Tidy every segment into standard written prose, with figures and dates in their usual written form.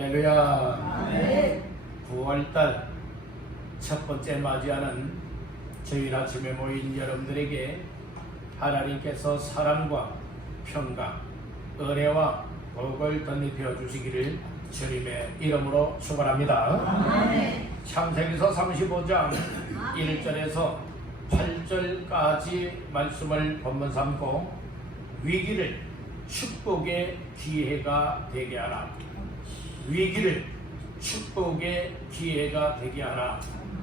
할렐루야. 아멘. 9월달 첫 번째 맞이하는 주일 아침에 모인 여러분들에게 하나님께서 사랑과 평강, 은혜와 복을 덧입혀 주시기를 주님의 이름으로 축원합니다. 아멘. 창세기서 35장 1절에서 8절까지 말씀을 본문 삼고 위기를 축복의 기회가 되게 하라. 위기를 축복의 기회가 되게 하라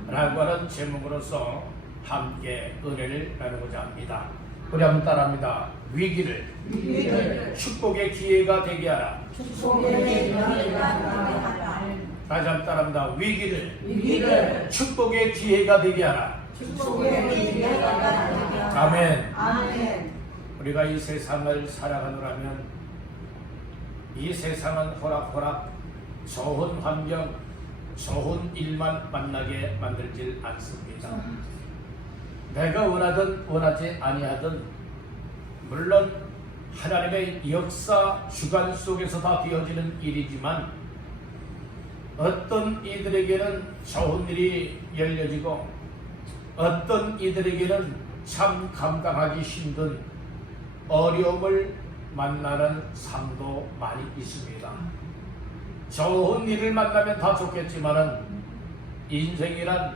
라고 하는 제목으로서 함께 은혜를 나누고자 합니다. 우리 한번 따라합니다. 위기를 축복의 기회가 되게 하라. 축복의 기회가 되게 하라. 다시 한번 따라합니다. 위기를 축복의 기회가 되게 하라. 축복의 기회가 되게 하라. 아멘. 아멘. 우리가 이 세상을 살아가노라면 이 세상은 호락호락 좋은 환경, 좋은 일만 만나게 만들질 않습니다. 내가 원하든 원하지 아니하든 물론 하나님의 역사 주관 속에서 다 되어지는 일이지만 어떤 이들에게는 좋은 일이 열려지고 어떤 이들에게는 참 감당하기 힘든 어려움을 만나는 삶도 많이 있습니다. 좋은 일을 만나면 다 좋겠지만은 인생이란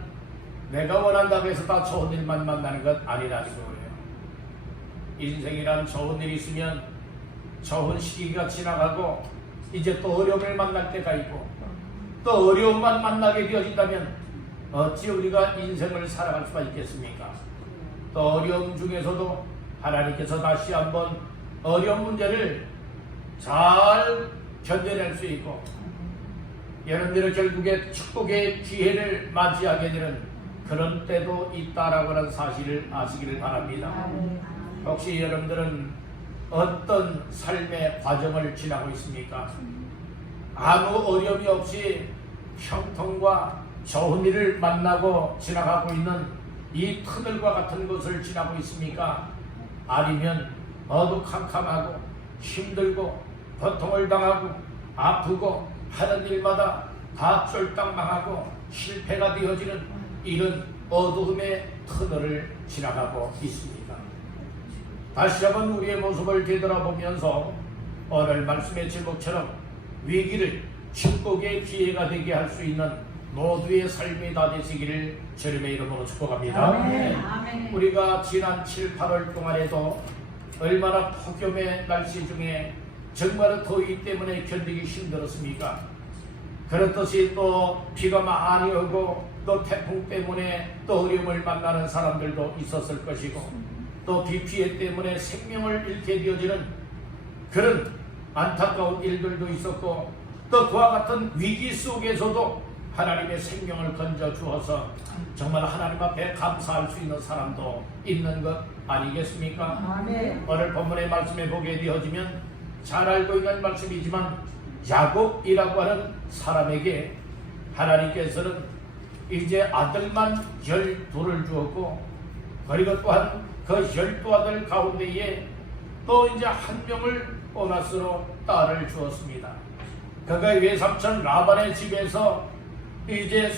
내가 원한다고 해서 다 좋은 일만 만나는 것 아니라는 거예요. 인생이란 좋은 일이 있으면 좋은 시기가 지나가고 이제 또 어려움을 만날 때가 있고 또 어려움만 만나게 되어진다면 어찌 우리가 인생을 살아갈 수가 있겠습니까? 또 어려움 중에서도 하나님께서 다시 한번 어려운 문제를 잘 견뎌낼 수 있고 여러분들은 결국에 축복의 기회를 맞이하게 되는 그런 때도 있다라고 하는 사실을 아시기를 바랍니다. 혹시 여러분들은 어떤 삶의 과정을 지나고 있습니까? 아무 어려움이 없이 형통과 좋은 일을 만나고 지나가고 있는 이 터널과 같은 것을 지나고 있습니까? 아니면 어두캄캄하고 힘들고 고통을 당하고 아프고 하는 일마다 다 쫄딱 망하고 실패가 되어지는 이런 어두움의 터널을 지나가고 있습니다. 다시 한번 우리의 모습을 되돌아보면서 오늘 말씀의 제목처럼 위기를 축복의 기회가 되게 할 수 있는 모두의 삶이 다 되시기를 주님의 이름으로 축복합니다. 아멘. 우리가 지난 7, 8월 동안에도 얼마나 폭염의 날씨 중에 정말 더위 때문에 견디기 힘들었습니까? 그렇듯이 또 비가 많이 오고 또 태풍 때문에 또 어려움을 만나는 사람들도 있었을 것이고 또 비 피해 때문에 생명을 잃게 되어지는 그런 안타까운 일들도 있었고 또 그와 같은 위기 속에서도 하나님의 생명을 건져 주어서 정말 하나님 앞에 감사할 수 있는 사람도 있는 것 아니겠습니까? 아멘. 오늘 본문의 말씀에 보게 되어지면 잘 알고 있는 말씀이지만 야곱이라고 하는 사람에게 하나님께서는 이제 아들만 12을 주었고 그리고 또한 그 12아들 가운데에 또 이제 한 명을 보너스로 딸을 주었습니다. 그가 외삼촌 라반의 집에서 이제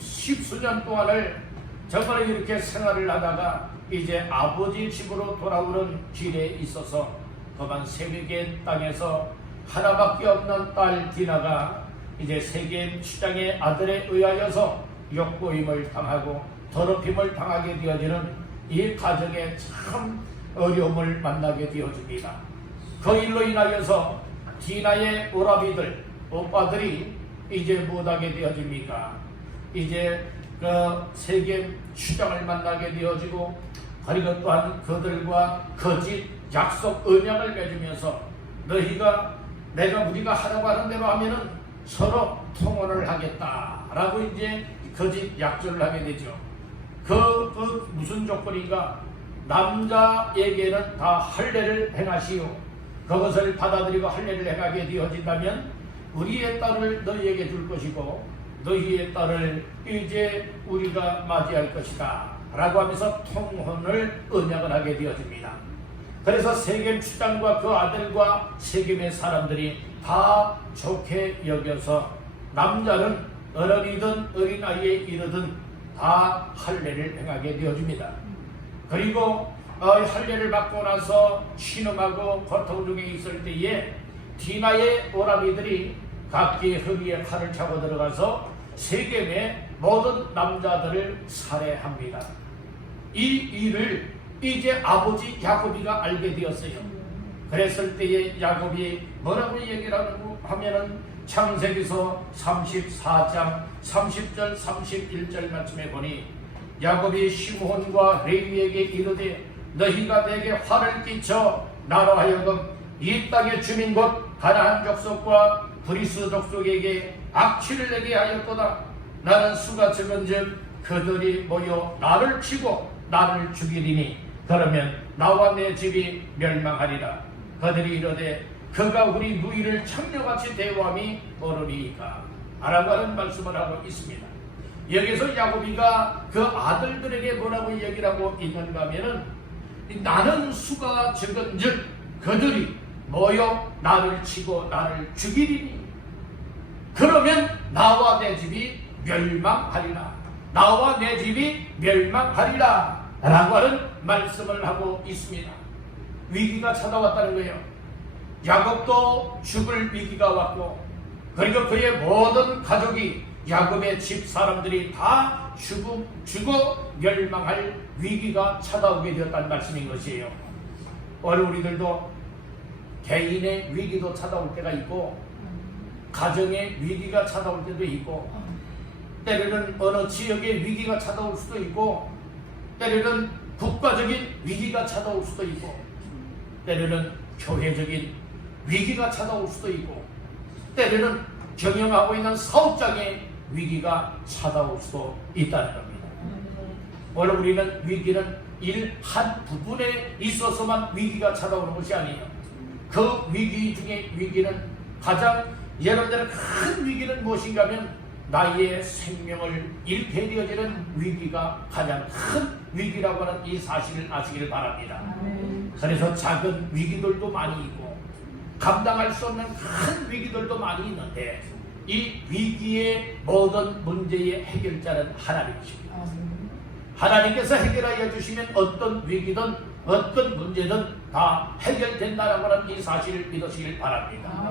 십수년 동안을 정말 이렇게 생활을 하다가 이제 아버지 집으로 돌아오는 길에 있어서 그만 세겜 땅에서 하나밖에 없는 딸 디나가 이제 세겜 추장의 아들에 의하여서 욕보임을 당하고 더럽힘을 당하게 되어지는 이 가정에 참 어려움을 만나게 되어집니다. 그 일로 인하여서 디나의 오라비들, 오빠들이 이제 못하게 되어집니까? 이제 그 세겜 추장을 만나게 되어지고 그리고 또한 그들과 거짓 약속 언약을 맺으면서 너희가 우리가 하라고 하는 대로 하면은 서로 통혼을 하겠다라고 이제 거짓 약속을 하게 되죠. 그 무슨 조건인가? 남자에게는 다 할례를 행하시오. 그것을 받아들이고 할례를 행하게 되어진다면 우리의 딸을 너희에게 줄 것이고 너희의 딸을 이제 우리가 맞이할 것이다 라고 하면서 통혼을 언약을 하게 되어집니다. 그래서 세겜 추장과 그 아들과 세겜의 사람들이 다 좋게 여겨서 남자는 어른이든 어린아이에 이르든 다 할례를 행하게 되어집니다. 그리고 할례를 받고 나서 신음하고 고통 중에 있을 때에 디나의 오라비들이 각기 허리에 칼을 차고 들어가서 세겜의 모든 남자들을 살해합니다. 이 일을 이제 아버지 야곱이가 알게 되었어요. 그랬을 때에 야곱이 뭐라고 얘기를 하면은 창세기서 34장 30절 31절 말씀에 보니 야곱이 시므온과 레위에게 이르되 너희가 내게 화를 끼쳐 나로 하여금 이 땅의 주민 곧 가나안 족속과 브리스 족속에게 악취를 내게 하였도다. 나는 수가 적은즉 그들이 모여 나를 치고 나를 죽이리니 그러면 나와 내 집이 멸망하리라. 그들이 이르되 그가 우리 누이를 창녀같이 대우함이 옳으리이까 라고 하는 말씀을 하고 있습니다. 여기서 야곱이가 그 아들들에게 뭐라고 얘기를 하고 있는가 하면은 나는 수가 적은즉 그들이 모여 나를 치고 나를 죽이리니 그러면 나와 내 집이 멸망하리라. 나와 내 집이 멸망하리라 라고 하는 말씀을 하고 있습니다. 위기가 찾아왔다는 거예요. 야곱도 죽을 위기가 왔고 그리고 그의 모든 가족이 야곱의 집 사람들이 다 죽어 멸망할 위기가 찾아오게 되었다는 말씀인 것이에요. 오늘 우리들도 개인의 위기도 찾아올 때가 있고 가정의 위기가 찾아올 때도 있고 때로는 어느 지역의 위기가 찾아올 수도 있고 때로는 국가적인 위기가 찾아올 수도 있고 때로는 교회적인 위기가 찾아올 수도 있고 때로는 경영하고 있는 사업장의 위기가 찾아올 수도 있다는 겁니다. 오늘 우리는 위기는 일 한 부분에 있어서만 위기가 찾아오는 것이 아니에요. 그 위기 중에 위기는 가장 여러분들의 큰 위기는 무엇인가 하면 나의 생명을 잃게 되어지는 위기가 가장 큰 위기라고 하는 이 사실을 아시길 바랍니다. 그래서 작은 위기들도 많이 있고 감당할 수 없는 큰 위기들도 많이 있는데 이 위기의 모든 문제의 해결자는 하나님이십니다. 하나님께서 해결하여 주시면 어떤 위기든 어떤 문제든 다 해결된다라고 하는 이 사실을 믿으시길 바랍니다.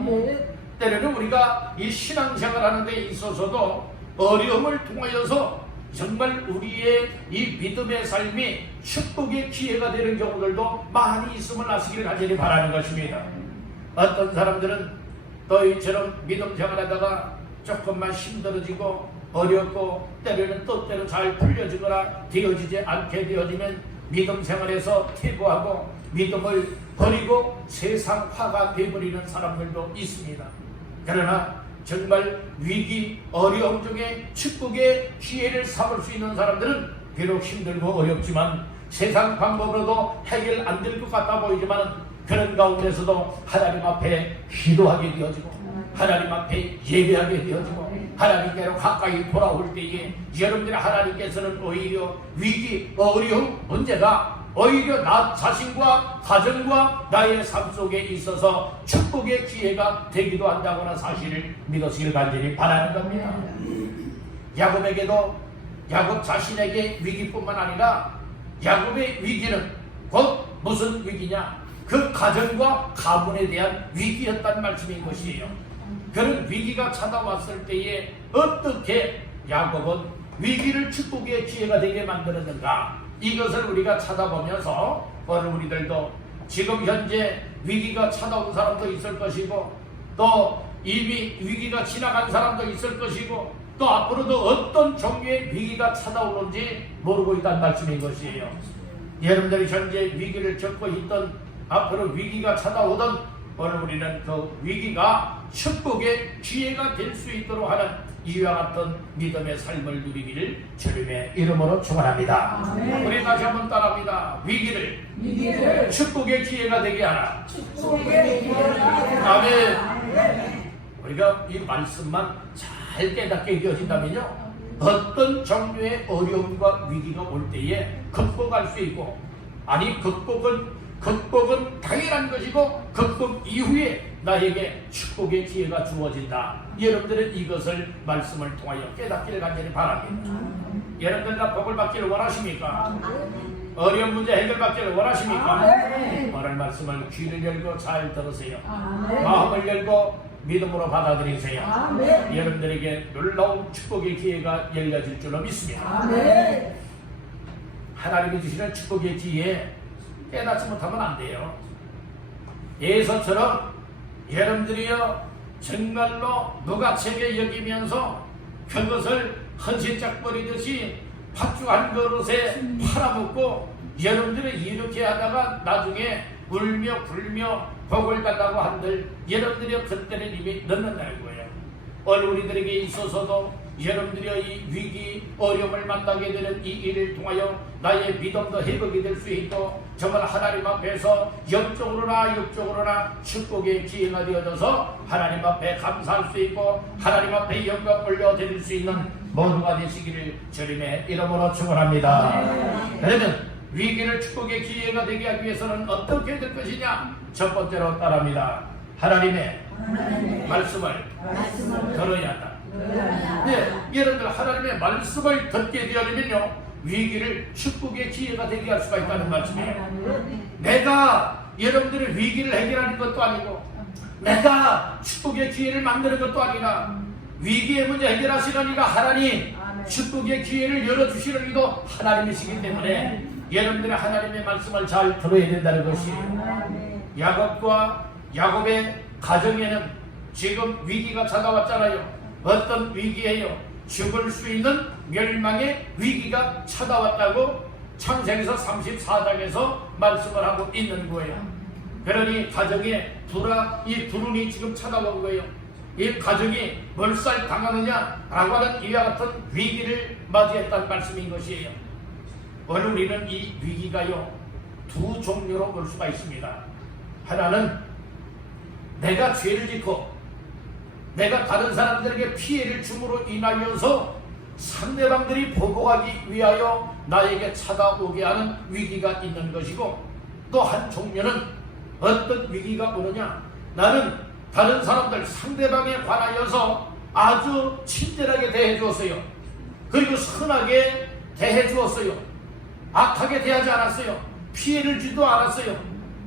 때로는 우리가 이 신앙생활 하는 데 있어서도 어려움을 통하여서 정말 우리의 이 믿음의 삶이 축복의 기회가 되는 경우들도 많이 있음을 아시기를 간절히 바라는 것입니다. 어떤 사람들은 또 이처럼 믿음 생활하다가 조금만 힘들어지고 어렵고 때로는 뜻대로 잘 풀려지거나 되어지지 않게 되어지면 믿음 생활에서 퇴보하고 믿음을 버리고 세상화가 되어버리는 사람들도 있습니다. 그러나 정말 위기, 어려움 중에 축복의 기회를 삼을 수 있는 사람들은 비록 힘들고 어렵지만 세상 방법으로도 해결 안 될 것 같아 보이지만 그런 가운데서도 하나님 앞에 기도하게 되어지고 하나님 앞에 예배하게 되어지고 하나님께로 가까이 돌아올 때에 여러분들의 하나님께서는 오히려 위기, 어려움, 문제가 오히려 나 자신과 가정과 나의 삶 속에 있어서 축복의 기회가 되기도 한다거나 사실을 믿으시길 간절히 바라는 겁니다. 야곱에게도 야곱 자신에게 위기뿐만 아니라 야곱의 위기는 곧 무슨 위기냐? 그 가정과 가문에 대한 위기였다는 말씀인 것이에요. 그런 위기가 찾아왔을 때에 어떻게 야곱은 위기를 축복의 기회가 되게 만들었는가? 이것을 우리가 찾아보면서 오늘 우리들도 지금 현재 위기가 찾아온 사람도 있을 것이고 또 이미 위기가 지나간 사람도 있을 것이고 또 앞으로도 어떤 종류의 위기가 찾아오는지 모르고 있다는 말씀인 것이에요. 여러분들이 현재 위기를 겪고 있던 앞으로 위기가 찾아오던 오늘 우리는 그 위기가 축복의 기회가 될 수 있도록 하는 이와 같은 믿음의 삶을 누리기를 주님의 이름으로 축원합니다. 우리 다시 한번 따라합니다. 위기를 축복의 기회가 되게 하라. 아멘. 우리가 이 말씀만 잘 깨닫게 되어진다면요, 어떤 종류의 어려움과 위기가 올 때에 극복할 수 있고, 아니 극복은 극복은 당연한 것이고 극복 이후에 나에게 축복의 기회가 주어진다. 여러분들은 이것을 말씀을 통하여 깨닫기를 간절히 바랍니다. 여러분들 다 복을 받기를 원하십니까? 어려운 문제 해결받기를 원하십니까? 오늘 말씀을 귀를 열고 잘 들으세요. 마음을 열고 믿음으로 받아들이세요. 여러분들에게 놀라운 축복의 기회가 열려질 줄로 믿습니다. 하나님이 주시는 축복의 기회에 깨닫지 못하면 안 돼요. 예서처럼 여러분들이요 정말로 무가치하게 여기면서 그것을 헌신짝 버리듯이 팥죽 한 그릇에 팔아먹고 여러분들이 이렇게 하다가 나중에 울며 불며 복을 달라고 한들 여러분들이 그때는 이미 늦는다는 거예요. 오늘 우리들에게 있어서도 여러분들이 이 위기 어려움을 만나게 되는 이 일을 통하여 나의 믿음도 회복이 될 수 있고 정말 하나님 앞에서 영적으로나 육적으로나 축복의 기회가 되어져서 하나님 앞에 감사할 수 있고 하나님 앞에 영광 올려드릴 수 있는 모두가 되시기를 주님의 이름으로 축원합니다. 그러면 위기를 축복의 기회가 되게 하기 위해서는 어떻게 될 것이냐? 첫 번째로 따라합니다. 하나님의 말씀을 들어야 한다. 네, 여러분들 하나님의 말씀을 듣게 되려면요 위기를 축복의 기회가 되게 할 수가 있다는 말씀이에요. 내가 여러분들의 위기를 해결하는 것도 아니고 내가 축복의 기회를 만드는 것도 아니라 위기의 문제 해결하시는 이가 하나님 축복의 기회를 열어주시는 이도 하나님이시기 때문에 여러분들이 하나님의 말씀을 잘 들어야 된다는 것이에요. 야곱과 야곱의 가정에는 지금 위기가 찾아왔잖아요. 어떤 위기예요? 죽을 수 있는 멸망의 위기가 찾아왔다고 창세기서 34장에서 말씀을 하고 있는 거예요. 그러니 가정에 이 불운이 지금 찾아온 거예요. 이 가정이 멀살 당하느냐라고 하는 이와 같은 위기를 맞이했다는 말씀인 것이에요. 오늘 우리는 이 위기가요 두 종류로 볼 수가 있습니다. 하나는 내가 죄를 짓고 내가 다른 사람들에게 피해를 줌으로 인하여서 상대방들이 보복하기 위하여 나에게 찾아오게 하는 위기가 있는 것이고 또 한 종류는 어떤 위기가 오느냐 나는 다른 사람들 상대방에 관하여서 아주 친절하게 대해 주었어요. 그리고 선하게 대해 주었어요. 악하게 대하지 않았어요. 피해를 주지도 않았어요.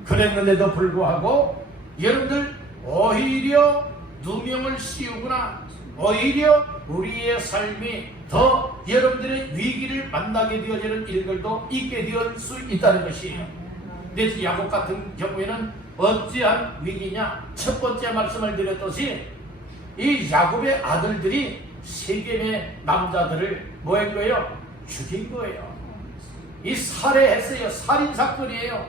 그랬는데도 불구하고 여러분들 오히려 누명을 씌우거나 오히려 우리의 삶이 더 여러분들의 위기를 만나게 되어지는 일들도 있게 될 수 있다는 것이에요. 근데 야곱 같은 경우에는 어찌한 위기냐? 첫 번째 말씀을 드렸듯이 이 야곱의 아들들이 세겜의 남자들을 뭐 한 거예요? 죽인 거예요. 이 살해했어요. 살인사건이에요.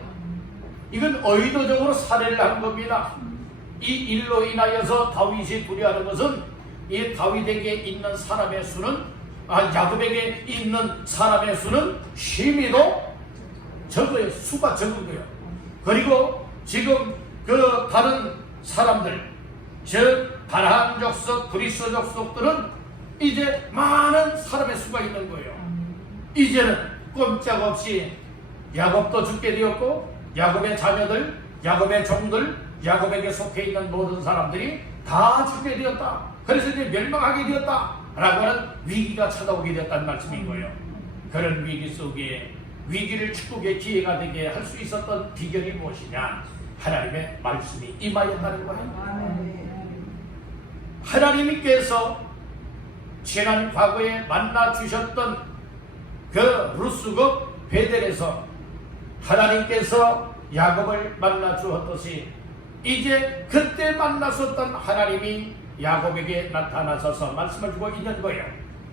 이건 의도적으로 살해를 한 겁니다. 이 일로 인하여서 다윗이 두려워하는 것은 이 다윗에게 있는 사람의 수는 야곱에게 있는 사람의 수는 심히도 적어요. 수가 적은 거예요. 그리고 지금 그 다른 사람들 즉 바람 족속, 브리스 족속들은 이제 많은 사람의 수가 있는 거예요. 이제는 꼼짝없이 야곱도 죽게 되었고 야곱의 자녀들, 야곱의 종들, 야곱에게 속해 있는 모든 사람들이 다 죽게 되었다. 그래서 이제 멸망하게 되었다 라고 하는 위기가 찾아오게 되었다는 말씀인 거예요. 그런 위기 속에 위기를 축복의 기회가 되게 할 수 있었던 비결이 무엇이냐? 하나님의 말씀이 임하였다는 거예요. 하나님께서 지난 과거에 만나 주셨던 그 루스국 베델에서 하나님께서 야곱을 만나 주었듯이 이제 그때 만났었던 하나님이 야곱에게 나타나셔서 말씀을 주고 있는 거예요.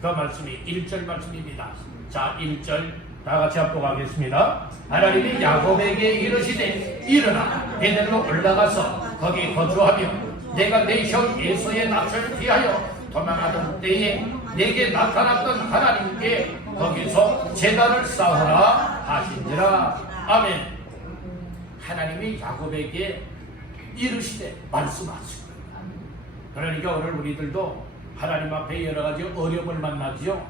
그 말씀이 1절 말씀입니다. 자, 1절 다 같이 합독하겠습니다. 하나님이 야곱에게 이르시되 일어나 베델로 올라가서 거기 거주하며 내가 내 형 에서의 납치를 피하여 도망하던 때에 내게 나타났던 하나님께 거기서 제단을 쌓으라 하시니라. 아멘. 하나님이 야곱에게 이르시되 말씀하시고 그러니까 오늘 우리들도 하나님 앞에 여러 가지 어려움을 만나지요.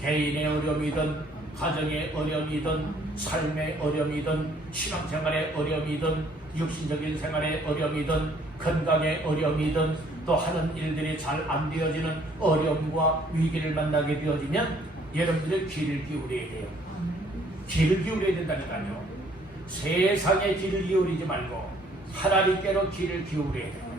개인의 어려움이든 가정의 어려움이든 삶의 어려움이든 신앙생활의 어려움이든 육신적인 생활의 어려움이든 건강의 어려움이든 또 하는 일들이 잘 안 되어지는 어려움과 위기를 만나게 되어지면 여러분들의 귀를 기울여야 돼요. 귀를 기울여야 된다니까요. 세상에 귀를 기울이지 말고 하나님께로 귀를 기울여야 돼요.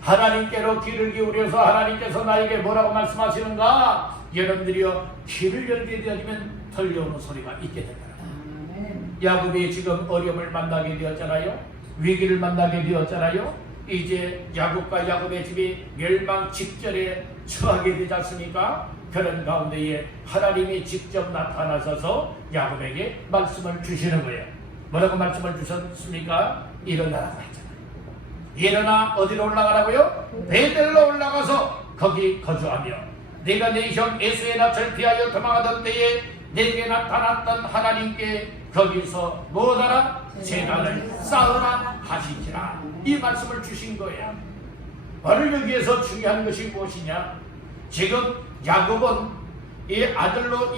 하나님께로 귀를 기울여서 하나님께서 나에게 뭐라고 말씀하시는가? 여러분들이요 귀를 열게 되어지면 들려오는 소리가 있게 된다. 야곱이 지금 어려움을 만나게 되었잖아요. 위기를 만나게 되었잖아요. 이제 야곱과 야곱의 집이 멸망 직전에 처하게 되지 않습니까? 그런 가운데에 하나님이 직접 나타나셔서 야곱에게 말씀을 주시는 거예요. 뭐라고 말씀을 주셨습니까? 일어나라고 했잖아요. 일어나 어디로 올라가라고요? 베델로 올라가서 거기 거주하며 내가 내 형 에서의 낯을 피하여 도망하던 때에 내게 나타났던 하나님께 거기서 뭐하라? 제단을 쌓으라 하시지라. 이 말씀을 주신 거예요. 오늘 여기에서 중요한 것이 무엇이냐? 지금 야곱은 이 아들들로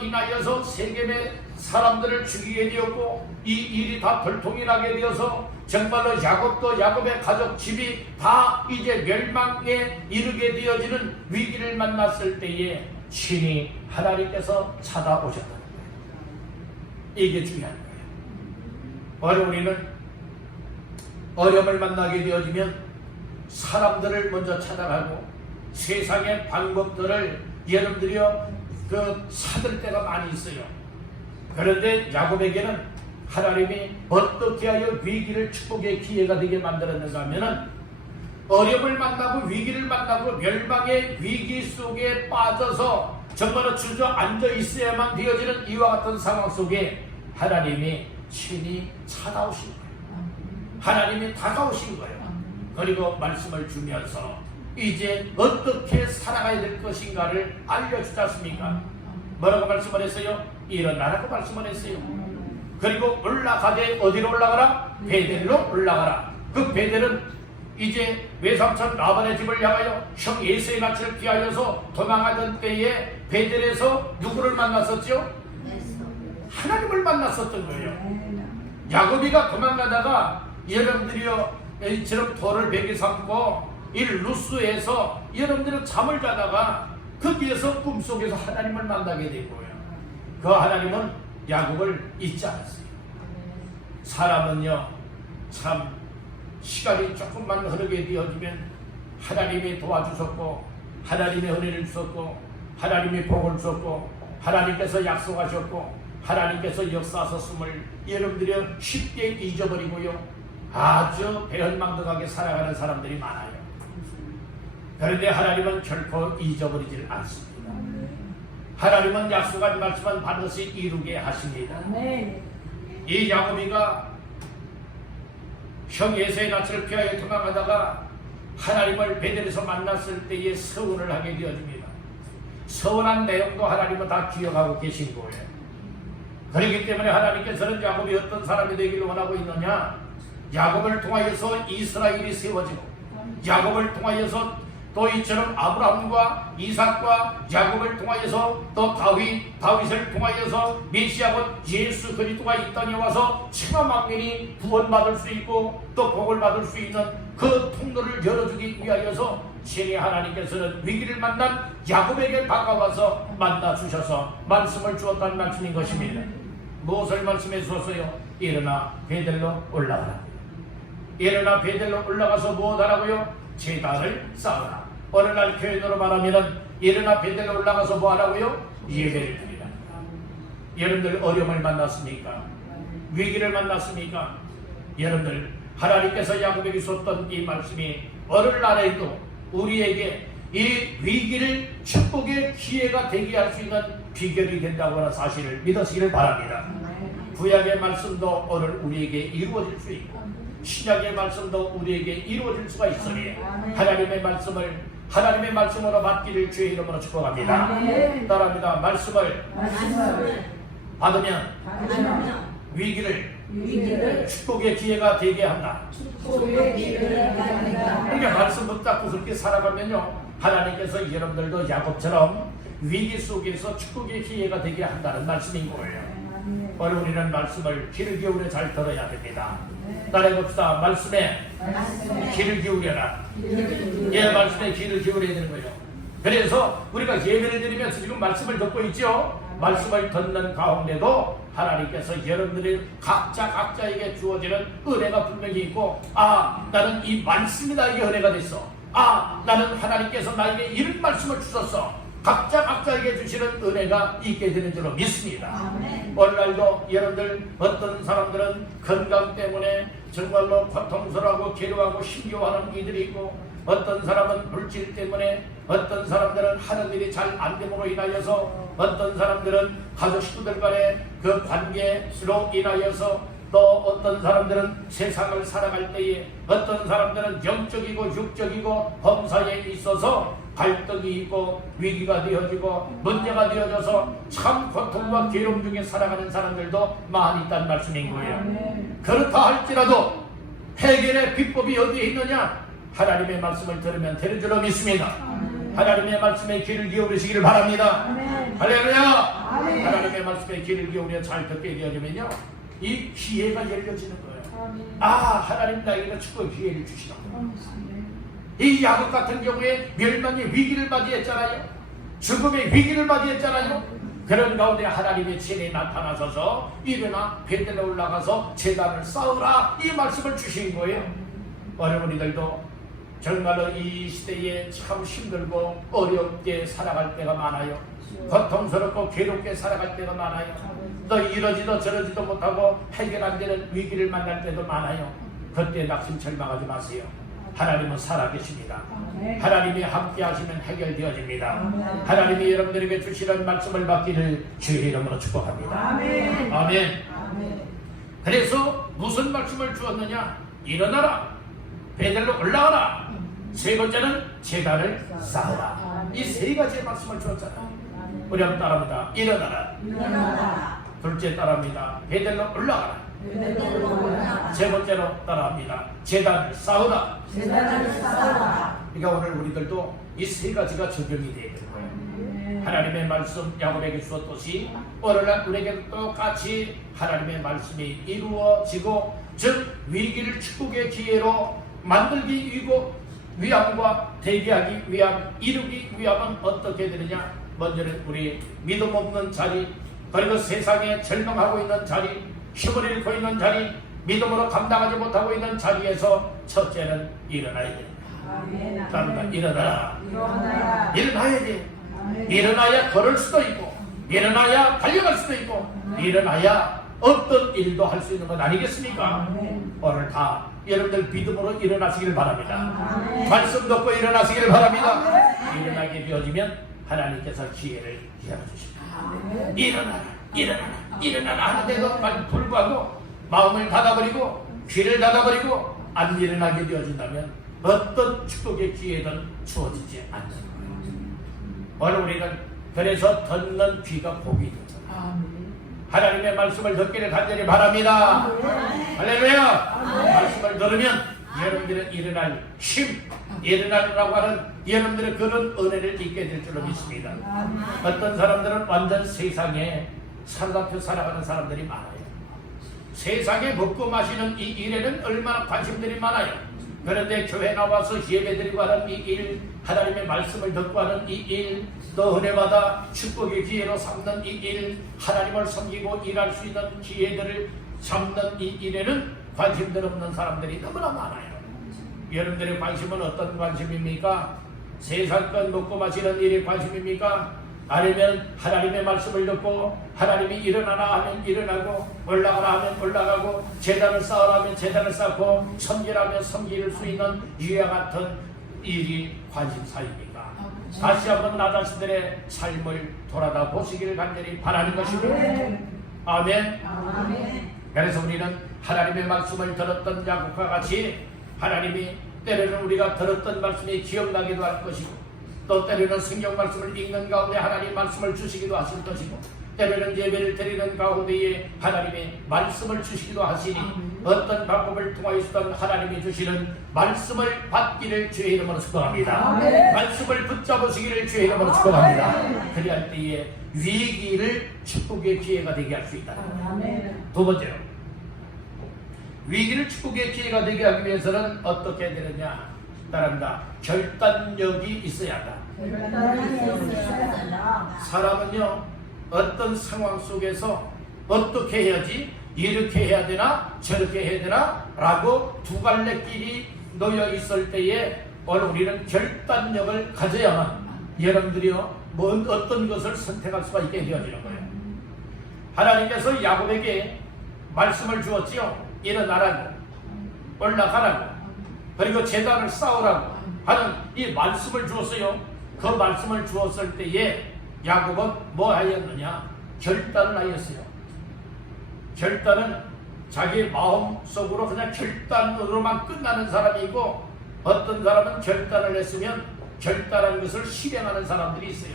인하여서 세겜의 사람들을 죽이게 되었고 이 일이 다 벌통이 나게 되어서 정말로 야곱도 야곱의 가족 집이 다 이제 멸망에 이르게 되어지는 위기를 만났을 때에 신이 하나님께서 찾아오셨다는 거예요. 이게 중요한 거예요. 오늘 우리는 어려움을 만나게 되어지면 사람들을 먼저 찾아가고 세상의 방법들을 여러분들이요 사들 때가 많이 있어요. 그런데 야곱에게는 하나님이 어떻게 하여 위기를 축복의 기회가 되게 만들었는가 하면은 어려움을 만나고 위기를 만나고 멸망의 위기 속에 빠져서 정말로 주저앉아 있어야만 되어지는 이와 같은 상황 속에 하나님이 친히 찾아오신 거예요. 하나님이 다가오신 거예요. 그리고 말씀을 주면서 이제 어떻게 살아가야 될 것인가를 알려주지 않습니까? 뭐라고 말씀을 했어요? 일어나라고 말씀을 했어요. 그리고 올라가되 어디로 올라가라? 베델로 올라가라. 그 베델은 이제 외삼촌 라반의 집을 향하여 형 에서의 낯을 피하여서 도망하던 때에 베델에서 누구를 만났었죠? 하나님을 만났었던 거예요. 야곱이가 도망가다가 여러분들이요 이처럼 돌을 베개 삼고 이 루스에서 여러분들은 잠을 자다가 거기에서 꿈속에서 하나님을 만나게 된 거예요. 그 하나님은 야곱을 잊지 않았어요. 사람은요 참 시간이 조금만 흐르게 되어지면 하나님이 도와주셨고 하나님의 은혜를 주셨고 하나님이 복을 주셨고 하나님께서 약속하셨고 하나님께서 역사하셨음을 여러분들이 쉽게 잊어버리고요 아주 배은망덕하게 살아가는 사람들이 많아요. 그런데 하나님은 결코 잊어버리질 않습니다. 하나님은 약속한 말씀은 반드시 이루게 하십니다. 이 야곱이가 형 에서의 낯을 피하여 도망가다가 하나님을 베델에서 만났을 때에 서원을 하게 되어집니다. 서원한 내용도 하나님은 다 기억하고 계신 거예요. 그렇기 때문에 하나님께서는 야곱이 어떤 사람이 되기를 원하고 있느냐? 야곱을 통하여서 이스라엘이 세워지고 야곱을 통하여서 또 이처럼 아브라함과 이삭과 야곱을 통하여서 또 다윗을 통하여서 메시아곧 예수 그리스도가 이 땅에 와서 천하 만민이 구원받을 수 있고 또 복을 받을 수 있는 그 통로를 열어주기 위하여서 신의 하나님께서는 위기를 만난 야곱에게 다가와서 만나 주셔서 말씀을 주었다는 말씀인 것입니다. 무엇을 말씀해 주었어요? 일어나 베델로 올라가라. 일어나 베델로 올라가서 무엇하라고요? 제단을 쌓으라. 어느 날 표현으로 말하면은 일어나 베델로 올라가서 뭐하라고요? 예배를 드리라. 여러분들 어려움을 만났습니까? 위기를 만났습니까? 여러분들 하나님께서 야곱에게 줬던 이 말씀이 어느 날에도 우리에게 이 위기를 축복의 기회가 되게 할 수 있는 비결이 된다고 하는 사실을 믿으시기를 바랍니다. 구약의 말씀도 오늘 우리에게 이루어질 수 있고 신약의 말씀도 우리에게 이루어질 수가 있으니 하나님의 말씀으로 받기를 주의 이름으로 축복합니다. 따라합니다. 말씀을 받으면 위기를 축복의 기회가 되게 한다. 그러니까 말씀 붙잡고 그렇게 살아가면요 하나님께서 여러분들도 야곱처럼 위기 속에서 축복의 기회가 되게 한다는 말씀인 거예요. 오늘 우리는 말씀을 귀를 기울여 잘 들어야 됩니다. 따라해봅시다. 말씀에 귀를 기울여라. 예, 말씀에 귀를 기울여야 되는 거예요. 그래서 우리가 예배를 드리면서 지금 말씀을 듣고 있죠. 말씀을 듣는 가운데도 하나님께서 여러분들이 각자에게 주어지는 은혜가 분명히 있고, 나는 이 말씀이 나에게 은혜가 됐어. 나는 하나님께서 나에게 이런 말씀을 주셨어. 각자에게 주시는 은혜가 있게 되는 줄로 믿습니다. 오늘날도 여러분들, 어떤 사람들은 건강 때문에 정말로 고통스러워하고 괴로워하고 힘겨워하는 이들이 있고, 어떤 사람은 물질 때문에, 어떤 사람들은 하는 일이 잘 안 됨으로 인하여서, 어떤 사람들은 가족 식구들 간의 그 관계로 인하여서, 또 어떤 사람들은 세상을 살아갈 때에, 어떤 사람들은 영적이고 육적이고 범사에 있어서 갈등이 있고 위기가 되어지고 문제가 되어져서 참 고통과 괴로움 중에 살아가는 사람들도 많이 있다는 말씀인 거예요. 그렇다 할지라도 해결의 비법이 어디에 있느냐? 하나님의 말씀을 들으면 되는 줄로 믿습니다. 하나님의 말씀에 귀를 기울이시기를 바랍니다. 할렐루야! 하나님의 말씀에 귀를 기울여 잘 듣게 되어지면요, 이 기회가 열려지는 거예요. 하나님 나에게 축복의 기회를 주시라고. 이 야곱 같은 경우에 멸망의 위기를 맞이했잖아요. 죽음의 위기를 맞이했잖아요. 그런 가운데 하나님의 진에 나타나셔서 일어나 베들레 올라가서 제단을 쌓으라, 이 말씀을 주신 거예요. 어머니들도 정말로 이 시대에 참 힘들고 어렵게 살아갈 때가 많아요. 고통스럽고 괴롭게 살아갈 때가 많아요. 또 이러지도 저러지도 못하고 해결 안 되는 위기를 만날 때도 많아요. 그때 낙심 절망하지 마세요. 하나님은 살아계십니다. 하나님이 함께 하시면 해결되어집니다. 하나님이 여러분들에게 주시는 말씀을 받기를 주의 이름으로 축복합니다. 아멘. 그래서 무슨 말씀을 주었느냐? 일어나라, 베들로 올라가라. 세 번째는 제단을 쌓으라. 이 세 가지의 말씀을 주었잖아요. 우리 한번 따라합니다. 일어나라. 둘째 따라합니다. 베들로 올라가라. 세 번째로 따라합니다. 제단을 쌓으라. 그러니까 오늘 우리들도 이 세 가지가 적용이 되어야 되는 거예요. 하나님의 말씀 야곱에게 주었듯이 오늘날 우리에게 똑같이 하나님의 말씀이 이루어지고, 즉 위기를 축복의 기회로 만들기 위함과 대비하기 위함, 이루기 위함은 어떻게 되느냐? 먼저는 우리 믿음 없는 자리, 그리고 세상에 절망하고 있는 자리, 힘을 잃고 있는 자리, 믿음으로 감당하지 못하고 있는 자리에서 첫째는 일어나야 됩니다. 따르다 일어나라. 일어나야 돼. 일어나야 걸을 수도 있고, 일어나야 달려갈 수도 있고, 일어나야 어떤 일도 할 수 있는 건 아니겠습니까? 오늘 다 여러분들 믿음으로 일어나시길 바랍니다. 말씀 듣고 일어나시길 바랍니다. 일어나게 되어지면 하나님께서 기회를 열어주십니다. 일어나라 하는데도 불구하고 마음을 닫아버리고 귀를 닫아버리고 안 일어나게 되어진다면 어떤 축복의 기회든 주어지지 않는 거예요. 오늘 우리는 그래서 듣는 귀가 복이 됩니다. 하나님의 말씀을 듣기를 간절히 바랍니다. 할렐루야! 말씀을 들으면 여러분들은 일어날 힘, 일어나라고 하는 여러분들의 그런 은혜를 잊게 될 줄로 믿습니다. 어떤 사람들은 완전 세상에 사로잡혀 살아가는 사람들이 많아요. 세상에 먹고 마시는 이 일에는 얼마나 관심들이 많아요. 그런데 교회 나와서 예배드리고 하는 이 일, 하나님의 말씀을 듣고 하는 이 일, 또 은혜받아 축복의 기회로 삼는 이 일, 하나님을 섬기고 일할 수 있는 기회들을 잡는 이 일에는 관심들 없는 사람들이 너무나 많아요. 여러분들의 관심은 어떤 관심입니까? 세상 것 먹고 마시는 일에 관심입니까? 아니면 하나님의 말씀을 듣고 하나님이 일어나라 하면 일어나고, 올라가라 하면 올라가고, 제단을 쌓으라 하면 제단을 쌓고, 섬기라면 섬길 수 있는 이와 같은 일이 관심사입니까? 다시 한번 나 자신들의 삶을 돌아다 보시기를 간절히 바라는 것입니다. 아멘. 그래서 우리는 하나님의 말씀을 들었던 야곱과 같이 하나님이 때로는 우리가 들었던 말씀이 기억나기도 할 것이고, 또 때로는 성경 말씀을 읽는 가운데 하나님 말씀을 주시기도 하실 것이고, 때로는 예배를 드리는 가운데에 하나님의 말씀을 주시기도 하시니 어떤 방법을 통하여서든 하나님이 주시는 말씀을 받기를 주의 이름으로 축복합니다. 말씀을 붙잡으시기를 주의 이름으로 축복합니다. 그리할 때에 위기를 축복의 기회가 되게 할 수 있다. 두 번째로, 위기를 축복의 기회가 되게 하기 위해서는 어떻게 되느냐? 따릅니다. 결단력이 있어야 한다. 사람은요, 어떤 상황 속에서 어떻게 해야지, 이렇게 해야 되나 저렇게 해야 되나 라고 두 갈래길이 놓여 있을 때에 오늘 우리는 결단력을 가져야만 여러분들이요 어떤 것을 선택할 수가 있게 되어지는 거예요. 하나님께서 야곱에게 말씀을 주었지요. 일어나라고, 올라가라고, 그리고 제단을 쌓으라고 하는 이 말씀을 주었어요. 그 말씀을 주었을 때에 야곱은 뭐 하였느냐? 결단을 하였어요. 결단은 자기 마음속으로 그냥 결단으로만 끝나는 사람이 있고, 어떤 사람은 결단을 했으면 결단한 것을 실행하는 사람들이 있어요.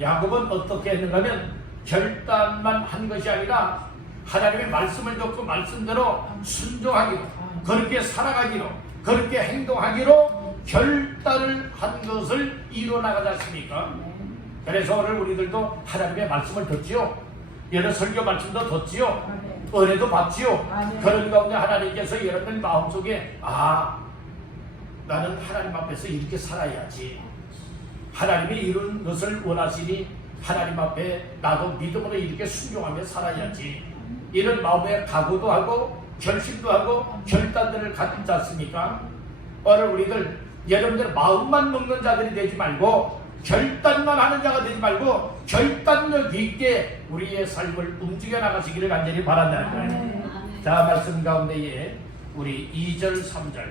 야곱은 어떻게 했는가 하면 결단만 한 것이 아니라 하나님의 말씀을 듣고 말씀대로 순종하기로, 그렇게 살아가기로, 그렇게 행동하기로 결단을 한 것을 이뤄나가지 않습니까? 그래서 오늘 우리들도 하나님의 말씀을 듣지요. 여러 설교 말씀도 듣지요. 은혜도 받지요. 그런 가운데 하나님께서 여러분 마음속에 나는 하나님 앞에서 이렇게 살아야지, 하나님이 이런 것을 원하시니 하나님 앞에 나도 믿음으로 이렇게 순종하며 살아야지, 이런 마음의 각오도 하고 결심도 하고 결단들을 갖지 않습니까? 오늘 우리들 여러분들 마음만 먹는 자들이 되지 말고 결단만 하는 자가 되지 말고 결단력 있게 우리의 삶을 움직여 나가시기를 간절히 바란다는 거예요. 자, 말씀 가운데에 우리 2절 3절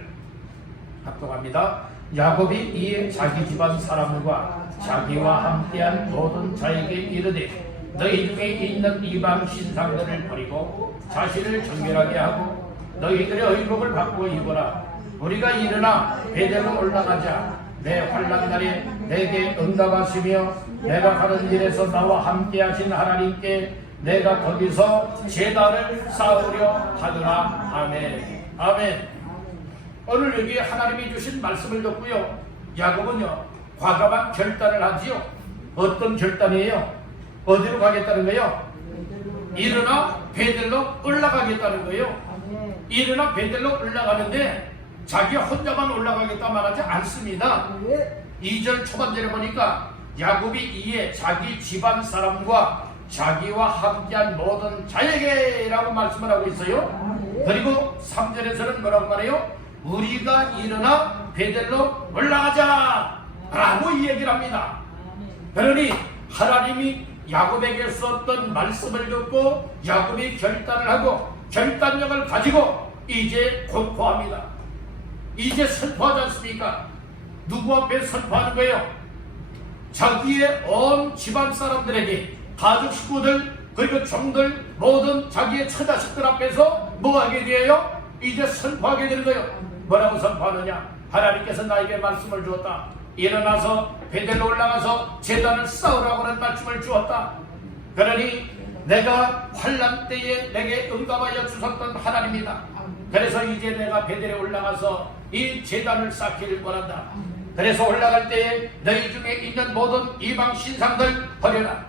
합독합니다. 야곱이 이에 자기 집안 사람들과 자기와 함께한 모든 자에게 이르되 너희 중에 있는 이방 신상들을 버리고 자신을 정결하게 하고 너희들의 의복을 바꾸어 입어라. 우리가 일어나 베델로 올라가자. 내 환난 날에 내게 응답하시며 내가 가는 길에서 나와 함께 하신 하나님께 내가 거기서 제단을 쌓으려 하더라. 아멘. 아멘. 오늘 여기 하나님이 주신 말씀을 듣고요, 야곱은요 과감한 결단을 하지요. 어떤 결단이에요? 어디로 가겠다는 거예요? 일어나 베델로 올라가겠다는 거예요. 일어나 베델로 올라가는데 자기 혼자만 올라가겠다 말하지 않습니다. 2절 초반절에 보니까 야곱이 이에 자기 집안 사람과 자기와 함께한 모든 자에게 라고 말씀을 하고 있어요. 그리고 3절에서는 뭐라고 말해요? 우리가 일어나 베델로 올라가자 라고 이 얘기를 합니다. 그러니 하나님이 야곱에게 썼던 말씀을 듣고 야곱이 결단을 하고 결단력을 가지고 이제 공포합니다. 이제 선포하지 않습니까? 누구 앞에 선포하는 거예요? 자기의 온 집안 사람들에게, 가족 식구들 그리고 종들 모든 자기의 처자식들 앞에서 뭐 하게 돼요? 이제 선포하게 되는 거예요. 뭐라고 선포하느냐? 하나님께서 나에게 말씀을 주었다. 일어나서 베델로 올라가서 제단을 쌓으라고 하는 말씀을 주었다. 그러니 내가 환난 때에 내게 응답하여 주셨던 하나님이다. 그래서 이제 내가 베델에 올라가서 이 제단을 쌓기를 원한다. 그래서 올라갈 때에 너희 중에 있는 모든 이방 신상들 버려라.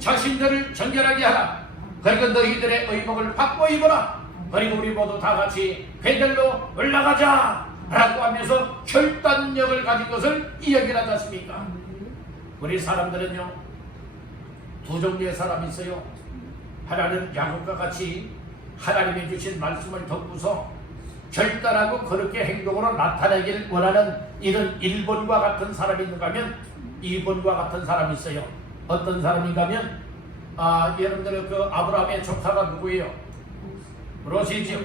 자신들을 정결하게 하라. 그리고 너희들의 의복을 바꿔 입어라. 그리고 우리 모두 다 같이 베델로 올라가자 라고 하면서 결단력을 가진 것을 이야기하지 않습니까? 우리 사람들은요 두 종류의 사람이 있어요. 하나는 야곱과 같이 하나님이 주신 말씀을 듣고서 결단하고 그렇게 행동으로 나타내길 원하는 이런 1번과 같은 사람이 있는가 하면 2번과 같은 사람이 있어요. 어떤 사람인가 하면 여러분들 그 아브라함의 조카가 누구예요? 롯이지요.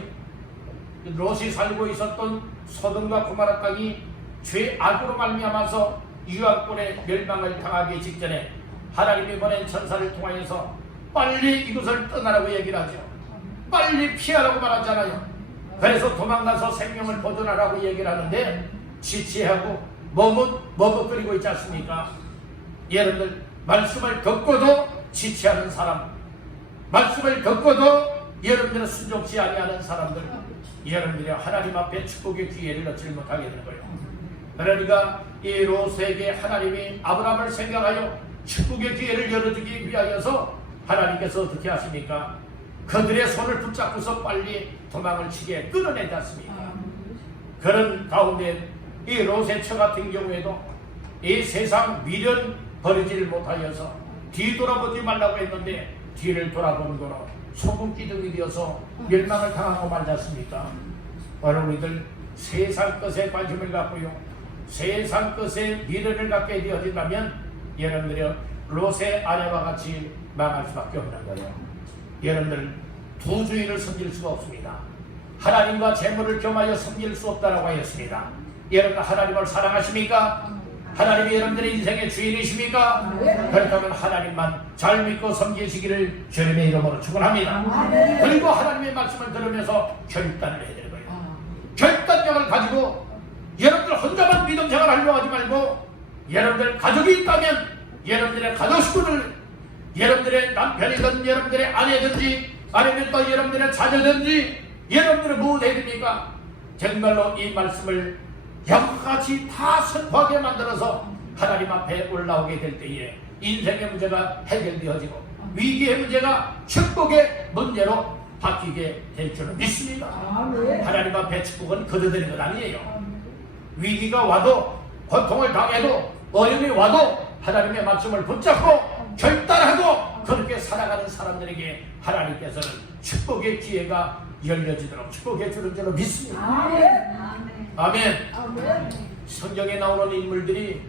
롯이 살고 있었던 소돔과 고모라 땅이 죄악으로 말미암아서 유황권의 멸망을 당하기 직전에 하나님이 보낸 천사를 통하여서 빨리 이곳을 떠나라고 얘기를 하죠. 빨리 피하라고 말하잖아요. 그래서 도망가서 생명을 보존하라고 얘기를 하는데 지체하고 머뭇거리고 있지 않습니까? 여러분들 말씀을 듣고도 지체하는 사람, 말씀을 듣고도 여러분들은 순종치 아니하는 사람들, 여러분들이 하나님 앞에 축복의 기회를 얻지 못하게 되는 거예요. 그러니까 이 롯에게 하나님이 아브라함을 생각하여 축복의 기회를 열어주기 위하여서 하나님께서 어떻게 하십니까? 그들의 손을 붙잡고서 빨리 도망을 치게 끌어내지 않습니까? 그런 가운데 이 롯의 처 같은 경우에도 이 세상 미련 버리지를 못하여서 뒤돌아보지 말라고 했는데 뒤를 돌아보는 거로 소금 기둥이 되어서 멸망을 당하고 말지 않습니까? 바로 우리들 세상 것에 관심을 갖고요, 세상 것에 미련을 갖게 되어진다면 여러분들이 롯의 아내와 같이 망할 수밖에 없는 거예요. 여러분들 두 주인을 섬길 수가 없습니다. 하나님과 재물을 겸하여 섬길 수 없다라고 하였습니다. 여러분 하나님을 사랑하십니까? 하나님이 여러분들의 인생의 주인이십니까? 그렇다면 하나님만 잘 믿고 섬기시기를 주님의 이름으로 축원합니다. 그리고 하나님의 말씀을 들으면서 결단을 해야 되는 거예요. 결단력을 가지고 여러분들 혼자만 믿음 생활하려고 하지 말고 여러분들 가족이 있다면 여러분들의 가족 식구들, 여러분들의 남편이든 여러분들의 아내든지 아니면 또 여러분들의 자녀든지 여러분들은 무엇 해야 됩니까? 정말로 이 말씀을 양같이 다 선포하게 만들어서 하나님 앞에 올라오게 될 때에 인생의 문제가 해결되어지고 위기의 문제가 축복의 문제로 바뀌게 될 줄은 믿습니다. 하나님 앞에 축복은 거둬들이는 것 아니에요. 위기가 와도 고통을 당해도 어려움이 와도 하나님의 말씀을 붙잡고 결단하고 그렇게 살아가는 사람들에게 하나님께서는 축복의 기회가 열려지도록 축복해 주는 줄로 믿습니다. 아멘. 성경에 나오는 인물들이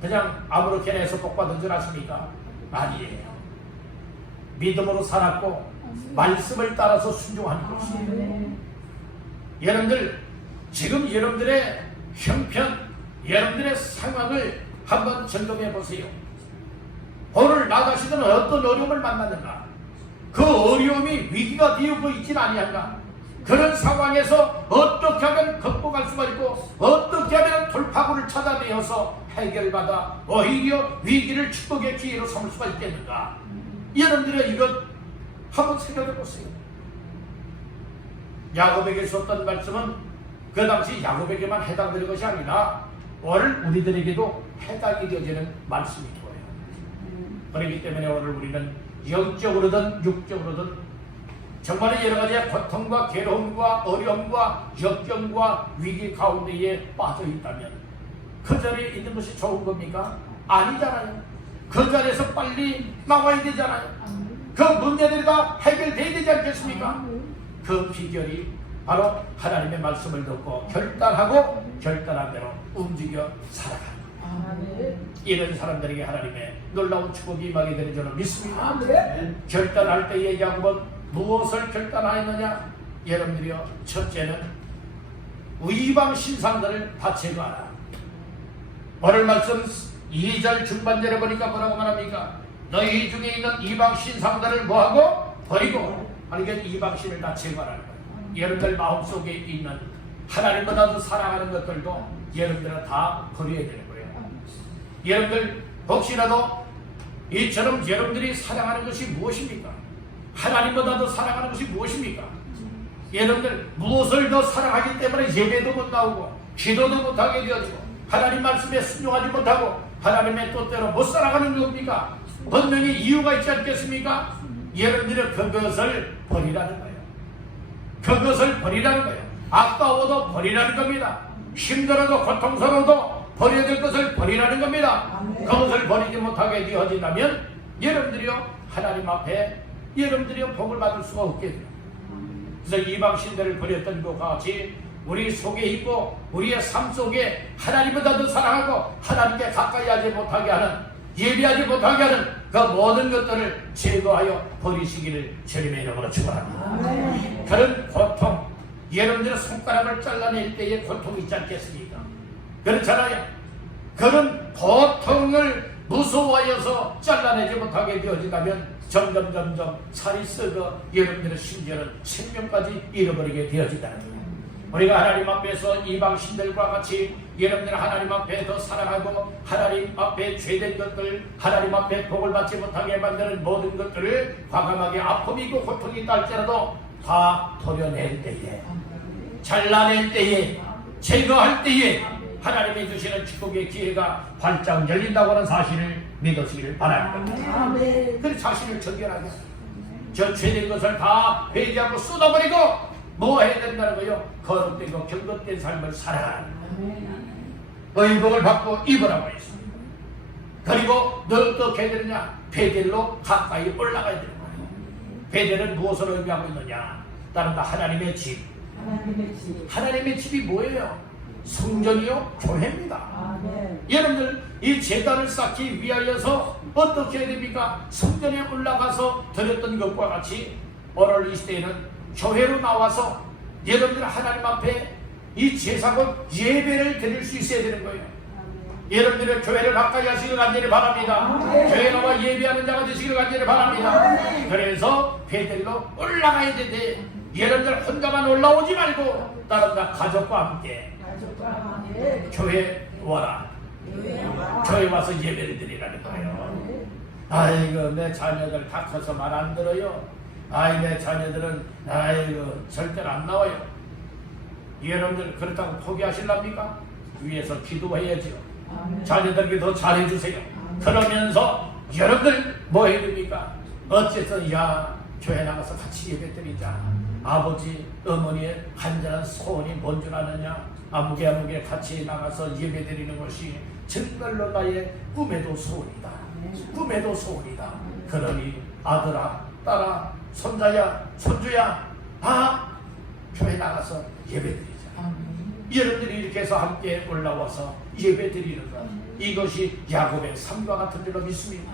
그냥 아무렇게나 해서 복받은 줄 아십니까? 아니에요. 믿음으로 살았고 말씀을 따라서 순종하는 것이에요. 여러분들 지금 여러분들의 형편, 여러분들의 상황을 한번 점검해 보세요. 오늘 나가시던 어떤 어려움을 만났는가? 그 어려움이 위기가 되고 있지는 아니한가? 그런 상황에서 어떻게 하면 극복할 수가 있고 어떻게 하면 돌파구를 찾아내어서 해결받아 오히려 위기를 축복의 기회로 삼을 수가 있겠는가? 여러분들의 이것 한번 생각해 보세요. 야곱에게 썼던 말씀은 그 당시 야곱에게만 해당되는 것이 아니라 오늘 우리들에게도 해당이 되어지는 말씀이 거예요. 그렇기 때문에 오늘 우리는 영적으로든 육적으로든 정말 여러 가지의 고통과 괴로움과 어려움과 역경과 위기 가운데에 빠져 있다면 그 자리에 있는 것이 좋은 겁니까? 아니잖아요. 그 자리에서 빨리 나와야 되잖아요. 그 문제들이 다 해결돼야 되지 않겠습니까? 그 비결이 바로 하나님의 말씀을 듣고 결단하고 결단한 대로 움직여 살아가는 이런 사람들에게 하나님의 놀라운 축복이 임하게 되는 줄로 믿습니다. 결단할 때에 야곱은 무엇을 결단하였느냐? 여러분들이요, 첫째는 이방 신상들을 다 제거하라. 오늘 말씀 2절 중반절에 보니까 뭐라고 말합니까? 너희 중에 있는 이방 신상들을 뭐하고? 버리고. 그러니까 이방 신을 다 제거하라는 거예요. 여러분들 마음속에 있는 하나님보다도 사랑하는 것들도 여러분들은 다 버려야 되는 거예요. 여러분들 혹시라도 이처럼 여러분들이 사랑하는 것이 무엇입니까? 하나님보다도 사랑하는 것이 무엇입니까? 여러분들 무엇을 더 사랑하기 때문에 예배도 못 나오고 기도도 못하게 되어지고 하나님 말씀에 순종하지 못하고 하나님의 뜻대로 못 살아가는 겁니까? 분명히 이유가 있지 않겠습니까? 여러분들은 그것을 버리라는 거예요. 그것을 버리라는 거예요. 아까워도 버리라는 겁니다. 힘들어도 고통스러워도 버려야 될 것을 버리라는 겁니다. 그것을 버리지 못하게 되어진다면 여러분들이요 하나님 앞에 여러분들이요 복을 받을 수가 없게 돼요. 그래서 이방 신들을 버렸던 것과 같이 우리 속에 있고 우리의 삶 속에 하나님보다 더 사랑하고 하나님께 가까이 하지 못하게 하는 예비하지 못하게 하는 그 모든 것들을 제거하여 버리시기를 주님의 이름으로 축원합니다. 그런 고통, 여러분들의 손가락을 잘라낼 때의 고통이 있지 않겠습니까? 그렇잖아요. 그런 고통을 무서워하여서 잘라내지 못하게 되어진다면 점점 살이 썩어 여러분들의 심지어는 생명까지 잃어버리게 되어진다는 거예요. 우리가 하나님 앞에서 이방신들과 같이 여러분들 하나님 앞에 더 살아가고 하나님 앞에 죄된 것들, 하나님 앞에 복을 받지 못하게 만드는 모든 것들을 과감하게 아픔이고 고통이 있다 할지라도 다 도려낼 때에, 잘라낼 때에, 제거할 때에 하나님이 주시는 축복의 기회가 활짝 열린다고 하는 사실을 믿으시기를 바랍니다. 그래서 자신을 정결하게 저 죄된 것을 다 회개하고 쏟아버리고 뭐 해야 된다는 거요? 거룩되고 경건된 삶을 살아가는 의복을 받고 입으라고 했습니다. 그리고 너 어떻게 해야 되느냐? 베델로 가까이 올라가야 되는 거예요. 베델은 무엇을 의미하고 있느냐? 다른 다 하나님의 집. 하나님의 집이 뭐예요? 성전이요? 교회입니다. 여러분들 이 제단을 쌓기 위하여서 어떻게 해야 됩니까? 성전에 올라가서 드렸던 것과 같이 오늘 이 시대에는 교회로 나와서 여러분들 하나님 앞에 이 제사국 예배를 드릴 수 있어야 되는 거예요. 여러분들의 교회를 가까이 하시길 간절히 바랍니다. 교회 나와 예배하는 자가 되시길 간절히 바랍니다. 그래서 베델로 올라가야 되는데 여러분들 혼자만 올라오지 말고 다른 다 가족과 함께 교회 와라. 교회 와서 예배를 드리라는 거예요. 아이고 내 자녀들 다 커서 말 안 들어요. 아이 내 자녀들은 아이고 절대로 안 나와요. 여러분들 그렇다고 포기하실랍니까? 위에서 기도해야죠. 자녀들에게 더 잘해주세요. 그러면서 여러분들 뭐 해야 됩니까? 어쨌든 야 교회 나가서 같이 예배 드리자. 아버지 어머니의 간절한 소원이 뭔 줄 아느냐? 아무개 같이 나가서 예배 드리는 것이 정말로 나의 꿈에도 소원이다. 꿈에도 소원이다. 그러니 아들아 딸아 손자야 손주야 다 교회 나가서 예배 드리자. 여러분들이 이렇게 해서 함께 올라와서 예배 드리는 것, 이것이 야곱의 삶과 같은 줄로 믿습니다.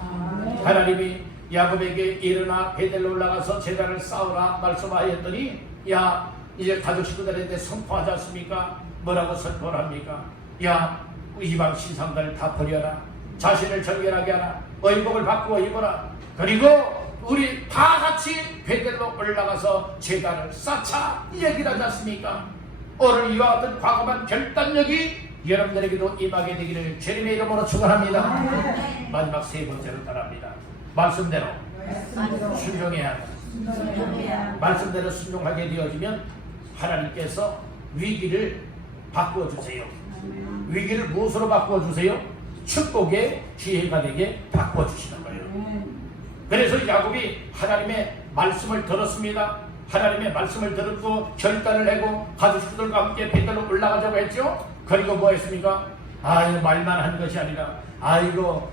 하나님이 야곱에게 일어나 베델로 올라가서 제단을 쌓으라 말씀하였더니 야 이제 가족 식구들한테 선포하지 않습니까? 뭐라고 선포를 합니까? 야 이방 신상들 다 버려라. 자신을 정결하게 하라. 의복을 바꾸어 입어라. 그리고 우리 다 같이 베델로 올라가서 제단을 쌓자 이 얘기를 하지 않습니까? 오늘 이와 같은 과감한 결단력이 여러분들에게도 임하게 되기를 주님의 이름으로 축원합니다. 마지막 세 번째로 따라합니다. 말씀대로 순종해야 합니다. 말씀대로 순종하게 되어지면 하나님께서 위기를 바꿔주세요. 위기를 무엇으로 바꿔주세요? 축복의 기회가 되게 바꿔주시는 거예요. 그래서 야곱이 하나님의 말씀을 들었습니다. 하나님의 말씀을 듣고 결단을 하고 가족들과 함께 베델로 올라가자고 했죠. 그리고 뭐 했습니까? 아유 말만 한 것이 아니라 아이고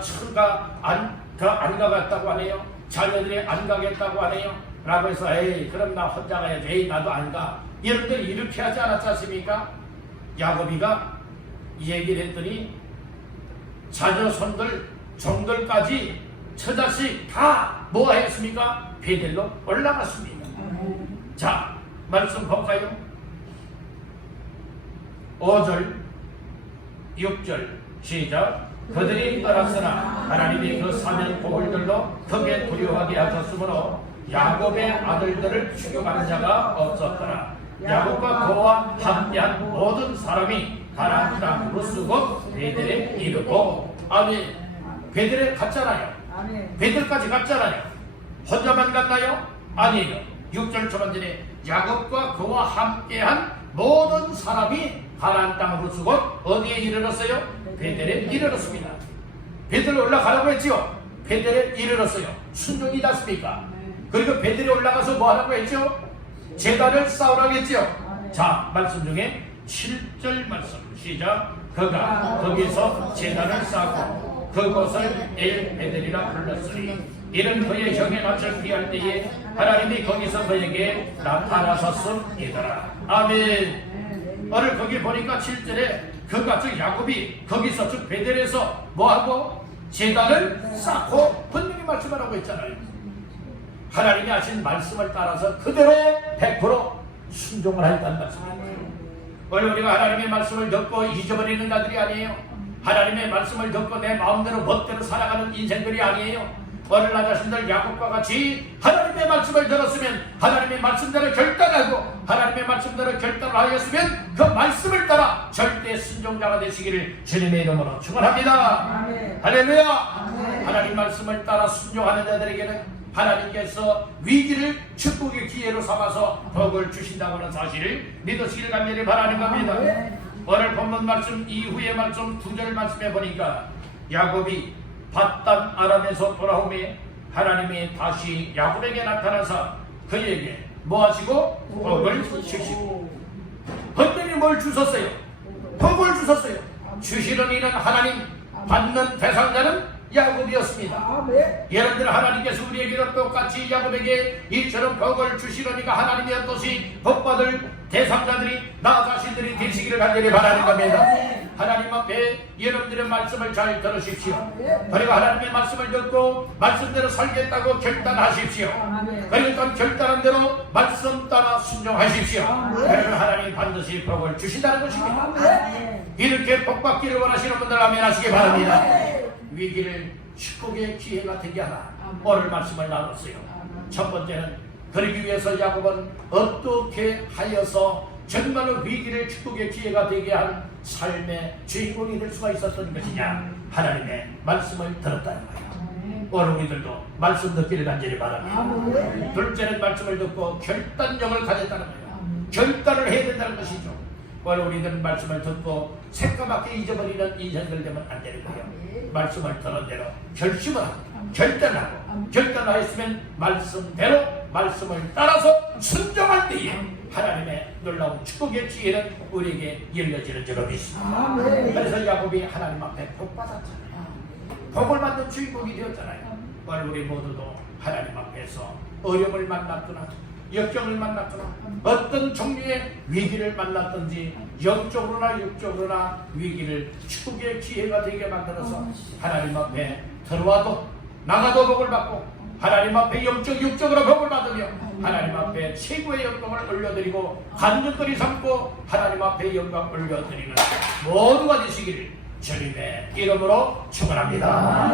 처가 안 가겠다고 하네요. 자녀들이 안 가겠다고 하네요. 라고 해서 에이 그럼 나 혼자 가야지. 에이 나도 안 가. 여러분들 이렇게 하지 않았지 않습니까? 야곱이가 얘기를 했더니 자녀 손들 종들까지 처자식 다 뭐 했습니까? 베델로 올라갔습니다. 자 말씀 볼까요? 5절 6절 시작. 그들이 떠났으나 하나님이 그 사면 고글들로 크게 두려워하게 하셨으므로 야곱의 아들들을 추격하는 자가 없었더라. 야곱과 그와 함께한 모든 사람이 가나안 땅으로 쓰고 베델에 이르고. 아멘. 베델에 갔잖아요. 베델까지 갔잖아요. 혼자만 갔나요? 아니에요. 6절 초반전에 야곱과 그와 함께한 모든 사람이 가나안 땅으로 쓰고 어디에 이르렀어요? 베델에 이르렀습니다. 베델에 올라가라고 했죠? 베델에 이르렀어요. 순종이 닿습니까? 그리고 베델에 올라가서 뭐 하라고 했죠? 제단을 쌓으라고 했죠? 자, 말씀 중에 7절 말씀 시작. 그가 거기서 제단을 쌓고 그곳을 엘베델이라 불렀으니 이는 그의 형의 낯을 피할 때에 하나님이 거기서 그에게 나타나셨음이더라. 아멘. 오늘 거기 보니까 7절에 그가 즉 야곱이 거기서 즉 베델에서 뭐하고 제단을 쌓고 분명히 말씀하라고 했잖아요. 하나님이 하신 말씀을 따라서 그대로 100% 순종을 하였다는 말씀입니다. 오늘 우리가 하나님의 말씀을 듣고 잊어버리는 자들이 아니에요. 하나님의 말씀을 듣고 내 마음대로 멋대로 살아가는 인생들이 아니에요. 오늘 나 자신들 야곱과 같이 하나님의 말씀을 들었으면 하나님의 말씀대로 결단하고 하나님의 말씀대로 결단을 하였으면 그 말씀을 따라 절대 순종자가 되시기를 주님의 이름으로 축원합니다. 할렐루야. 하나님 말씀을 따라 순종하는 자들에게는 하나님께서 위기를 축복의 기회로 삼아서 복을 주신다고 하는 사실을 믿으시기를 간절히 바라는 겁니다. 오늘 본문 말씀 이후의 말씀 2절 말씀에 보니까 야곱이 밧단 아람에서 돌아오매 하나님이 다시 야곱에게 나타나서 그에게 뭐 하시고 복을 주시고 하나님이 뭘 주셨어요? 복을 주셨어요. 주시는 이는 하나님, 받는 대상자는 야곱이었습니다. 여러분들 하나님께서 우리에게도 똑같이 야곱에게 이처럼 복을 주시려니까 하나님의 어떠시 복받을 대상자들이 나 자신들이 되시기를 간절히 바라는 겁니다. 하나님 앞에 여러분들의 말씀을 잘 들으십시오. 그리고 하나님의 말씀을 듣고 말씀대로 살겠다고 결단하십시오. 그리고 또 결단한 대로 말씀 따라 순종하십시오. 그러면 하나님 반드시 복을 주신다는 것입니다. 이렇게 복받기를 원하시는 분들 아멘 하시기 바랍니다. 위기를 축복의 기회가 되게 하라. 오늘 말씀을 나눴어요. 첫 번째는 그러기 위해서 야곱은 어떻게 하여서 정말로 위기를 축복의 기회가 되게 한 삶의 주인공이 될 수가 있었던 것이냐? 하나님의 말씀을 들었다는 거예요. 오늘 우리들도 말씀 듣기를 간절히 바랍니다. 둘째는 말씀을 듣고 결단력을 가졌다는 거예요. 결단을 해야 된다는 것이죠. 오늘 우리들은 말씀을 듣고 새까맣게 잊어버리는 인생들 되면 안 되고요. 말씀을 들은 대로 결심을 하고 결단하고 결단하였으면 말씀대로 말씀을 따라서 순종할 때에 하나님의 놀라운 축복의 기회는 우리에게 열려지는 줄로 믿습니다. 그래서 야곱이 하나님 앞에 복 받았잖아요. 복을 받는 주인공이 되었잖아요. 오늘 우리 모두도 하나님 앞에서 어려움을 만났거나 역경을 만났거나 어떤 종류의 위기를 만났든지 영적으로나 육적으로나 위기를 축복의 기회가 되게 만들어서 하나님 앞에 들어와도 나가도 복을 받고 하나님 앞에 영적 육적으로 복을 받으며 하나님 앞에 최고의 영광을 올려드리고 간증거리 삼고 하나님 앞에 영광 올려드리는 모두가 되시기를 주님의 이름으로 축원합니다.